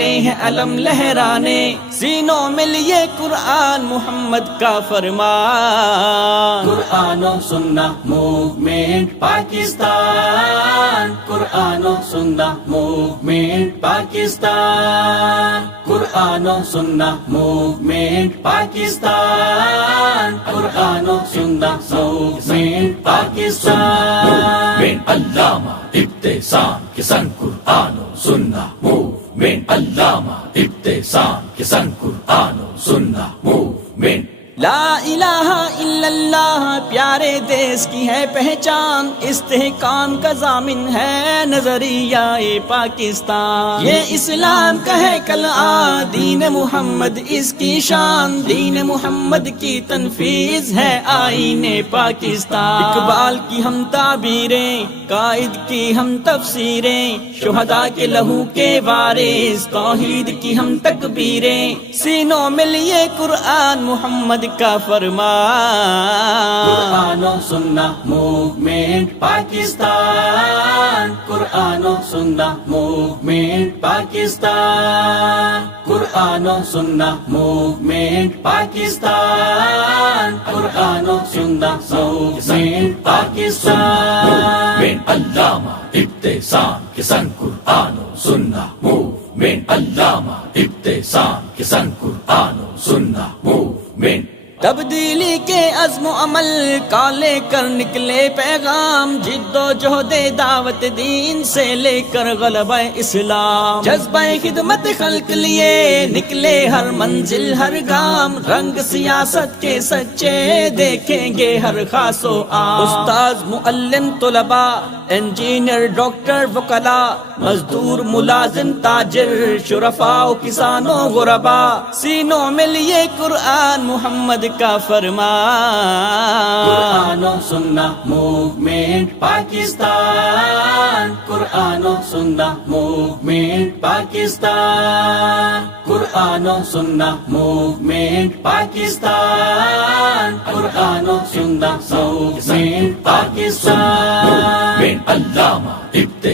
ہیں علم لہرانے، سینوں میں لیے قرآن محمد کا فرمان۔ قرآن و سنہ موومنٹ پاکستان، قرآن و سنہ موومنٹ پاکستان، قرآن و سنہ موومنٹ پاکستان، قرآن و سنہ موومنٹ پاکستان۔ علامہ ابتسام کے سنگ قرآن و سنہ موومنٹ، علامہ ابتسام کے سنگ قرآن و سنہ موومنٹ۔ لا الہ الا اللہ پیارے دیس کی ہے پہچان، استحکام کا ضامن ہے نظریہ پاکستان۔ یہ اسلام کا ہے کلآ، دین محمد اس کی شان، دین محمد کی تنفیذ ہے آئین پاکستان۔ اقبال کی ہم تعبیریں، قائد کی ہم تفسیریں، شہداء کے لہو کے وارث، توحید کی ہم تکبیریں، سینوں میں لیے قرآن محمد کا فرمان۔ قرآن و سنہ موومنٹ پاکستان، قرآن و سنہ موومنٹ پاکستان، قرآن و سنہ موومنٹ پاکستان، قرآن و سنہ موومنٹ پاکستان۔ علامہ ابتسام کے سنگ قرآن و سنہ موومنٹ، علامہ ابتسام کے سنگ قرآن و سنہ موومنٹ۔ تبدیلی کے عزم و عمل کا لے کر نکلے پیغام، جد و جہد دعوت دین سے لے کر غلبہ اسلام، جذبہ خدمت خلق لیے نکلے ہر منزل ہر گام، رنگ سیاست کے سچے دیکھیں گے ہر خاص و عام، استاذ معلم طلباء انجینئر ڈاکٹر وکلاء، مزدور ملازم تاجر شرفاء کسانوں غرباء، سینوں میں لیے قرآن محمد کا فرمان۔ قرآن و سنہ موومنٹ پاکستان، قرآن و سنہ موومنٹ پاکستان، قرآن و سنہ موومنٹ پاکستان، قرآن و سنہ موومنٹ پاکستان۔ علامہ ابتسام